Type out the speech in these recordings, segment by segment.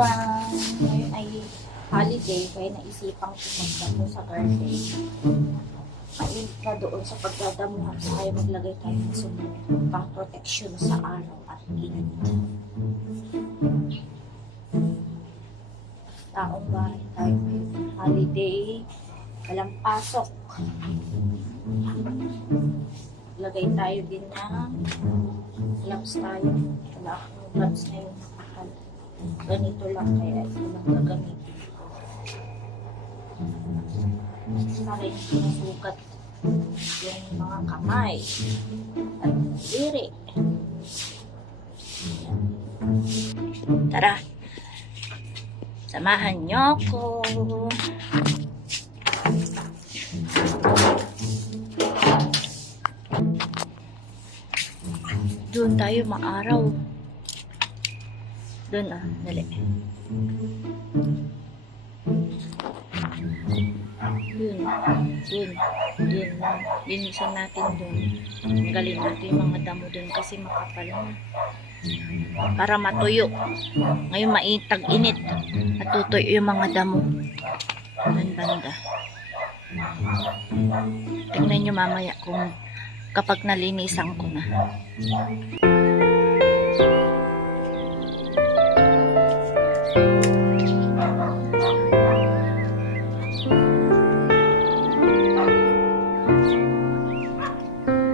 everyone! Ngayon ay holiday kaya naisipang pumunta po sa garden. Mainit na doon sa pagdadamuhan so kaya maglagay tayo ng sumunod pang protection sa araw at init. Taong bahay tayo ngayon. Holiday, walang pasok. Lagay tayo din ng gloves tayo. Wala akong gloves nakakal. Ganito lang kaya ito lang gagamitin ko. Para hindi nasukat yung mga kamay at diri. Tara! Samahan niyo ko. Doon tayo maaraw. Doon ah, dali. Doon, doon, doon lang. Linisan natin doon. Tanggalin natin yung mga damo doon kasi makapal na. Para matuyo. Ngayon maitag init. Matutuyo yung mga damo. Doon banda. Tingnan nyo mamaya kung kapag nalinisan ko na.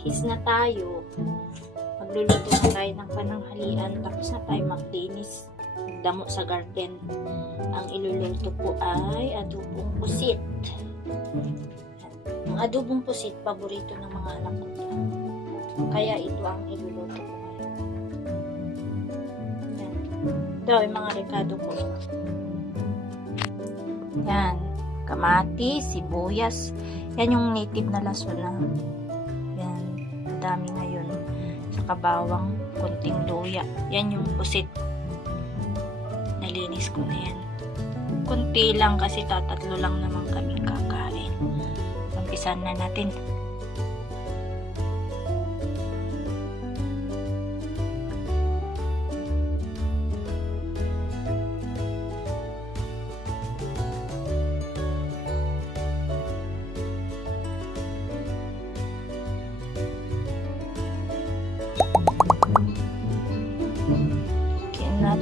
nakabihis na tayo. Magluluto na tayo ng pananghalian. Tapos na tayo maglinis. Damo sa garden. Ang iluluto po ay adobong pusit. Ang adobong pusit paborito ng mga anak ko kaya ito ang iluluto ko yan. Ito yung mga rekado ko. Yan. Kamati, sibuyas. Yan yung native na laso na yan madami ngayon saka bawang, kunting luya. Yan yung pusit. Nalinis ko na yan. Kunti lang kasi tatatlo lang naman kami kakain. Umpisan na natin.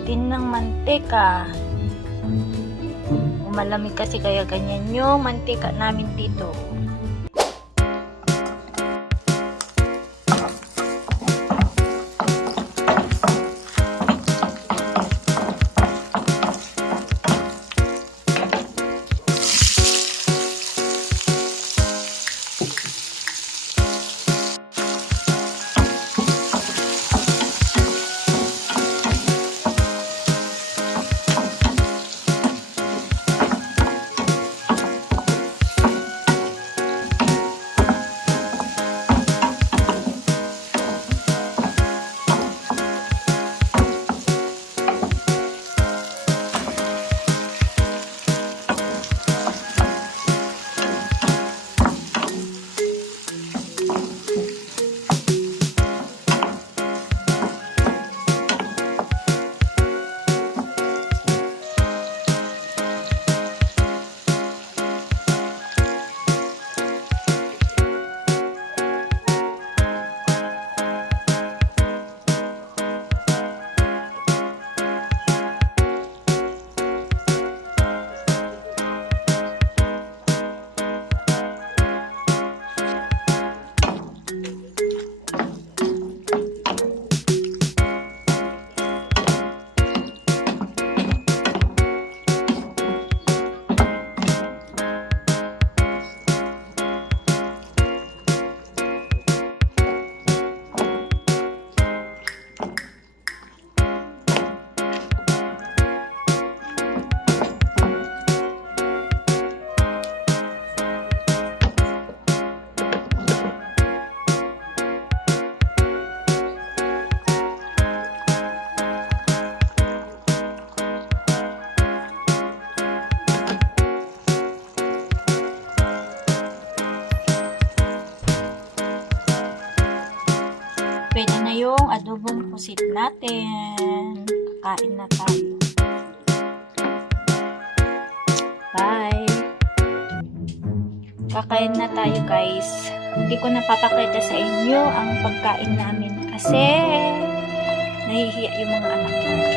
Natin ng manteka. Malamig kasi kaya ganyan yung mantika namin dito. Adobong pusit natin. Kakain na tayo. Bye! Kakain na tayo guys. Hindi ko napapakita sa inyo ang pagkain namin kasi nahihiya yung mga anak ko.